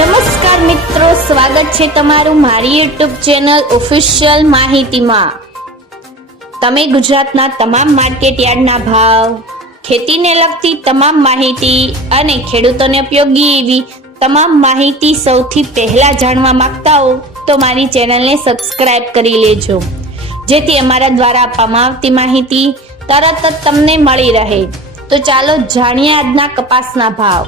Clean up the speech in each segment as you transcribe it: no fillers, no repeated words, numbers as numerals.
નમસ્કાર મિત્રો, સ્વાગત છે તમારું મારી યુટ્યુબ ચેનલ ઓફિશિયલ માહિતીમાં। તમે ગુજરાતના તમામ માર્કેટ યાર્ડના ભાવ, ખેતીને લગતી તમામ માહિતી અને ખેડૂતોને ઉપયોગી એવી તમામ માહિતી સૌથી પહેલા જાણવા માંગતા હો તો મારી ચેનલને સબસ્ક્રાઇબ કરી લેજો, જેથી અમારા દ્વારા આપવામાં આવતી માહિતી તરત જ તમને મળી રહે। તો ચાલો જાણીએ આજના કપાસના ભાવ।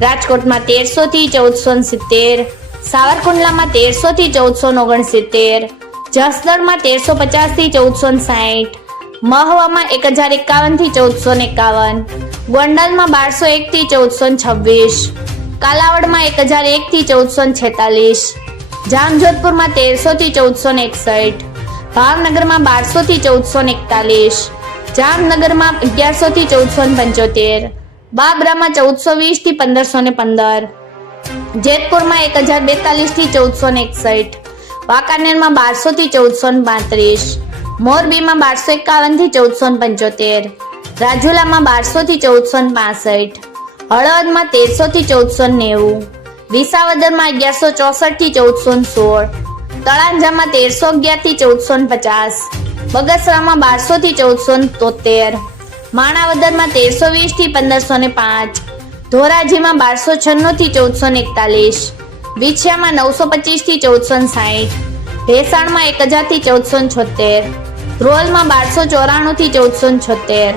રાજકોટમાં 1300 થી 1470, સાવરકુંડલામાં 1300 થી 1469, જસદણમાં 1350 થી 1460, મહવામાં 1051 થી 1451, ગોંડલમાં 1201 થી 1426, કાલાવડમાં 1001 થી 1446, જામજોધપુરમાં 1300 થી 1461, ભાવનગરમાં 1200 થી 1441, જામનગરમાં 1100 થી 1475, બાબરામાં 1420 થી 1515, જેતપુરમાં 1042 થી 1461, વાંકાનેરમાં 1200 થી 1435, મોરબીમાં 1251 થી 1475, રાજુલામાં 1200 થી 1465, હળવદમાં 1300 થી 1490, વિસાવદરમાં 1164 થી 1416, તળાંજામાં 1311 થી 1450, બગસરામાં 1200 થી 1473, માણાવદરમાં 1320 થી 1505, ધોરાજીમાં 1296 થી 1441, વિછિયામાં 925 થી 1460, ભેસાણમાં 1000 થી 1476, ધ્રોલમાં 1294 થી 1476,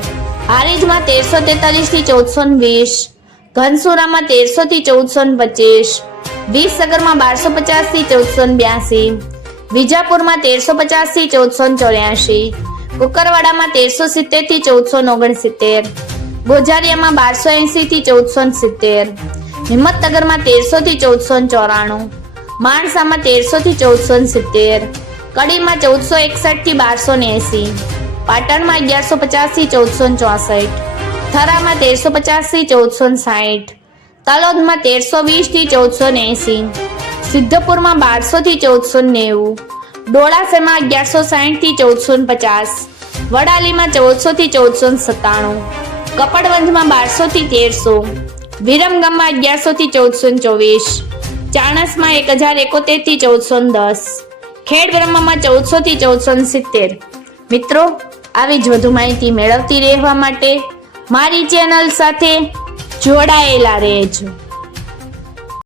હારીજમાં 1343 થી 1420, ઘનસુરામાં 1300 થી 1425, વિસનગરમાં 1250 થી 1482, વિજાપુરમાં 1350 થી 1484, કુકરવાડામાં 1370 થી 1469, ગોઝારિયામાં 1280 થી 1470, હિંમતનગરમાં 1300 થી 1494, માણસામાં 1300 થી 1470, કડીમાં 1461 થી 1280, પાટણમાં 1150 થી 1464, થરામાં 1350 થી 1460, તલોદમાં 1320 થી 1480, સિદ્ધપુરમાં 1200 થી 1490, ડોળાસરમાં 1160 થી 1450, વડાલીમાં 1400 થી 1497, કપડવંજમાં 1200 થી 1300, વિરમગામમાં 1100 થી 1424, ચાણસમાં 1071 થી 1410, ખેડબ્રહ્મામાં 1400 થી 1470। મિત્રો, આવી જ વધુ માહિતી મેળવતી રહેવા માટે મારી ચેનલ સાથે જોડાયેલા રહેજો।